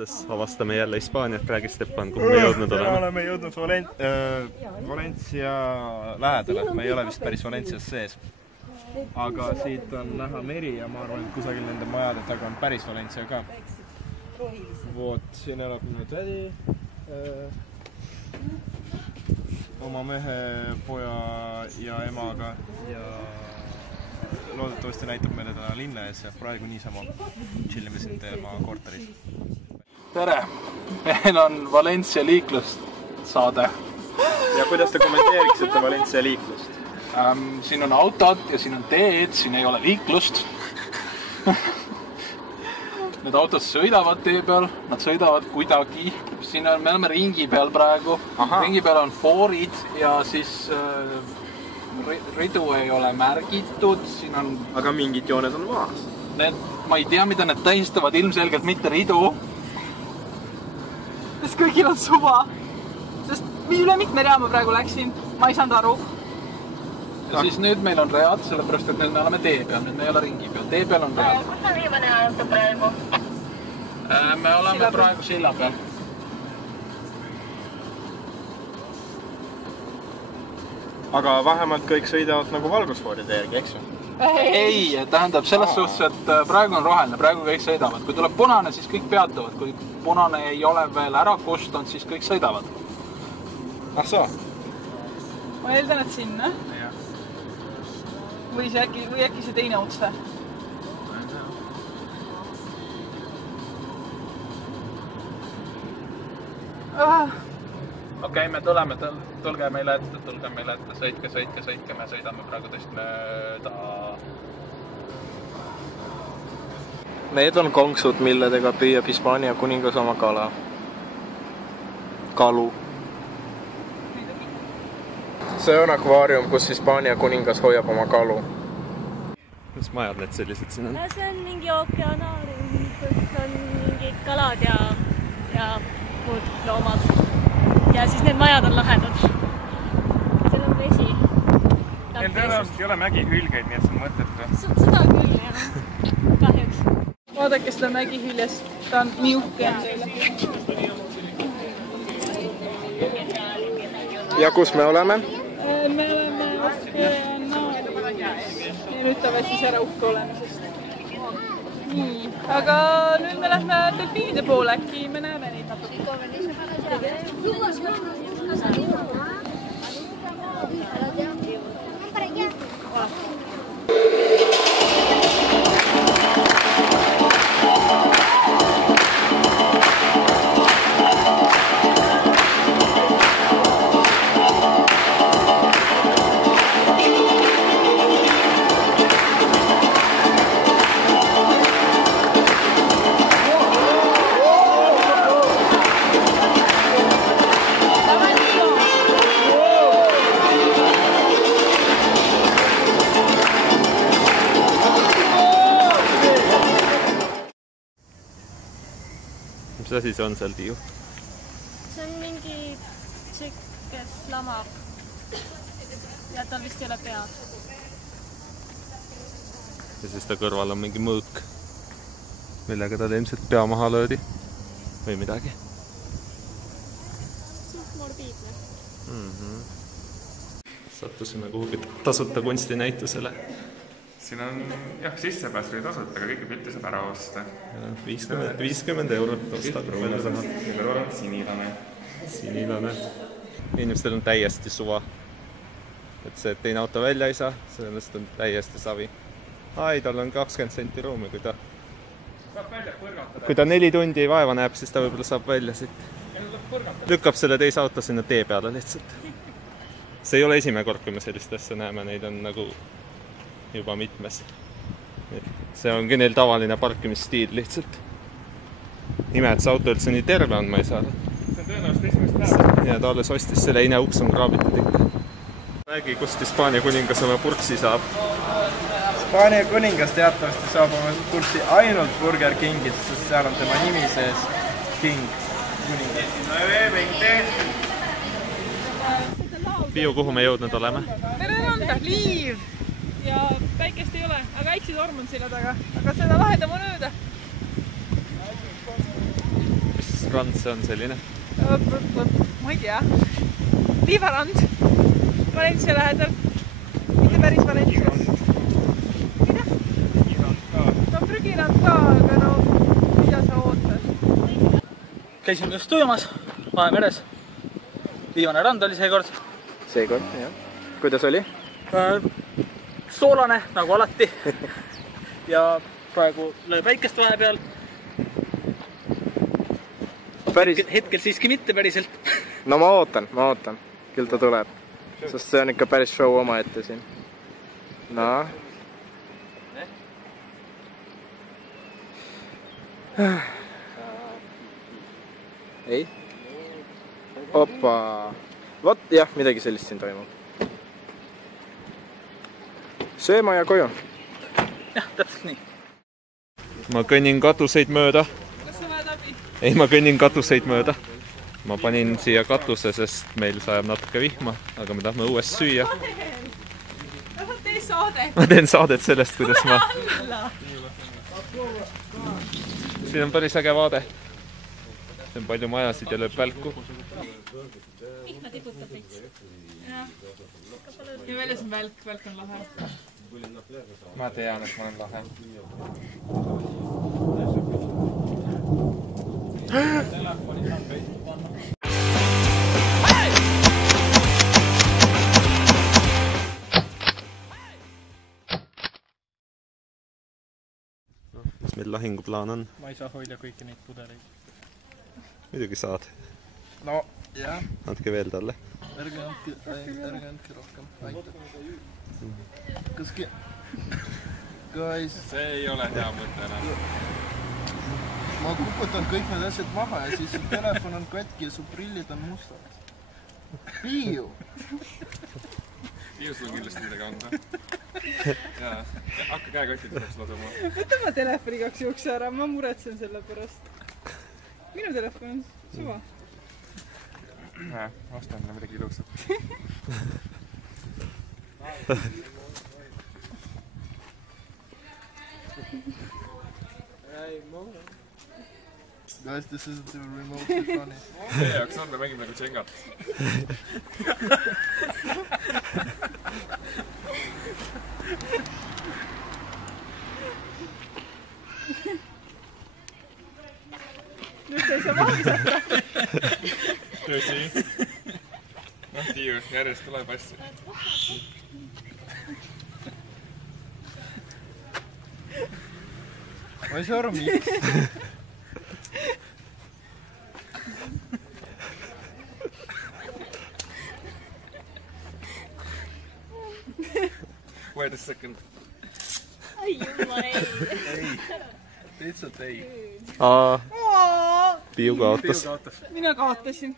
saates avastame jälle Hispaaniat. Räägi, Stepan, kuhu me jõudnud oleme? Oleme jõudnud Valencia lähedale. Me ei ole vist päris Valencias sees. Aga siit on näha meri ja ma arvan, et kusagil nende majade taga on päris Valencia ka. Voot, siin elab minu tädi. Oma mehe, poja ja emaga. Ja loodetavasti näitab meile täna linna ees ja praegu niisama chillime siin tema korteris. Tere! Meil on Valencia liiklussaade. Ja kuidas te kommenteeriksite Valencia liiklust? Siin on autod ja siin on teed, siin ei ole liiklust. Need autod sõidavad tee peal, nad sõidavad kuidagi. Me oleme ringi peal praegu. Ringi peal on foorid ja siis ridu ei ole märgitud. Siin on... Aga mingid jooned on maas. Ma ei tea, mida need tähistavad, ilmselgelt mitte ridu. Sest kõigil on suva. Sest üle mitme rea ma praegu läksin, ma ei saanud aru. Ja siis nüüd meil on read, sellepärast et nüüd me oleme tee peal, nüüd me ei ole ringi peal. Tee peal on read. Kus on viimane auto praegu? Me oleme praegu silla peal. Aga vähemalt kõik sõidavad nagu valgusfooride järgi, eks ju? Ei, tähendab selles suhtes, et praegu on roheline, praegu kõik sõidavad. Kui tuleb punane, siis kõik peatuvad. Kui punane ei ole veel ära kustunud, siis kõik sõidavad. Soo? Ma eeldan, et sinna. Või äkki see teine otse? Okei, me tuleme, tulge meile ette, sõitke, me sõidame praegu teist mööda. Need on konksud, milledega püüab Hispaania kuningas oma kalu. See on akvaarium, kus Hispaania kuningas hoiab oma kalu. Mis majad need sellised siin on? See on mingi okeanaarium, kus on mingid kalad ja muud loomad. Ja siis need majad on lahedad. Seal on vesi. Neil tõenäoliselt ei ole mägihülgeid, nii et see on mõttetu. Seda küll, jah. Kahjuks. Vaadake seda mägihüljes. Ta on niuke. Ja kus me oleme? Me oleme okeanaariumis. Ja nüüd ta võttis ära uhke olemisest. Nii. Aga nüüd me lähme delfiinide poole. Äkki me näeme neid natuke. Mis asi see on seal, Tiiu? See on mingi tšikk, kes lamab. Ja tal vist ei ole pead. Ja siis ta kõrval on mingi mõõk, millega tal ilmselt pea maha löödi. Või midagi. Suht morbiidne. Sattusime kuhugi tasuta kunstinäitusele. Siin on sissepääs või tasuta, aga kõiki pilti saab ära osta. 50 eurot ostab. Kõrval on sinilane. Sinilane. Inimestel on täiesti suva. Et see, et teine auto välja ei saa, sellest on täiesti savi. Tal on 20 senti ruumi, kui ta... Saab välja põrgatada. Kui ta 4 tundi vaeva näeb, siis ta võib-olla saab välja siit. Lükkab selle teise auto sinna tee peale lihtsalt. See ei ole esimene kord, kui me sellist asja näeme, neid on nagu juba mitmes. See ongi neil tavaline parkimisstiil lihtsalt. Ime, et see auto üldse nii terve on, ma ei saa. See on tõenäoliselt esimest päeva. Ja ta alles ostis selle ine uks on kraabitud ikka. Räägi, kust Hispaania kuningas oma purksi saab? Hispaania kuningas teatavasti saab oma purksi ainult Burger Kingist, sest seal on tema nimi sees. King, kuningas. Piiu, kuhu me jõudnud oleme? Tere randa, liiv! Ja päikest ei ole, aga väikseid orm on selja taga. Aga seda lahedam on ööda. rand see on selline? Ma ei tea. Liivarand. Valencia lähedal. Mitte päris Valencias. Mida? No prügirand ka, aga no mida sa ootad? Käisime just ujumas Vahemeres. Viimane rand oli seekord. Seekord, jah. Kuidas oli? Soolane, nagu alati. Ja praegu lööb väikest vahepeal. Hetkel siiski mitte päriselt. No ma ootan. Küll ta tuleb. Sest see on ikka päris show oma ette siin. No. Ei. Opa. Vot, jah, midagi sellist siin toimub. Sööma ja koju. Jah, täpselt nii. Ma kõnnin katuseid mööda. Kas sa vahed abi? Ei, ma kõnnin katuseid mööda. Ma panin siia katuse, sest meil sajab natuke vihma, aga me tahame õues süüa. Sa tee saadet. Ma teen saadet sellest, kuidas ma... Siin on päris äge vaade. See on palju majasid ja lööb välku. Ihna tiputab veits. Ja väljas on välk on lahe. Ma tean, et ma olen lahe. Mis meil lahinguplaan on? Ma ei saa hoida kõiki neid pudeleid. Muidugi saad. No, jah. Andke veel talle. Ärge andke rohkem. Aitäh. Kaski... Guys. See ei ole hea mõte enam. Ma kukutan kõik need asjad maha ja siis su telefon on katki ja su prillid on mustad. Piiu! Piiu, sul on kindlasti midagi anda. Jaa, hakka käekotid saaks laduma. Võta ma telefoni kaks juukse ära, ma muretsen selle pärast. Minu telefon on suva. Ostan mulle midagi ilusat. Guys, this isn't even remotely funny. Teie jaoks on, me mängime nagu Jengat. Nüüd ei saa maha visata. Tõsi. Noh, Tiiu, järjest tuleb asju. Ma ei saa aru, miks. Wait a second. Ai jumala, ei. Lihtsalt ei. Piiu kaotas. Mina kaotasin.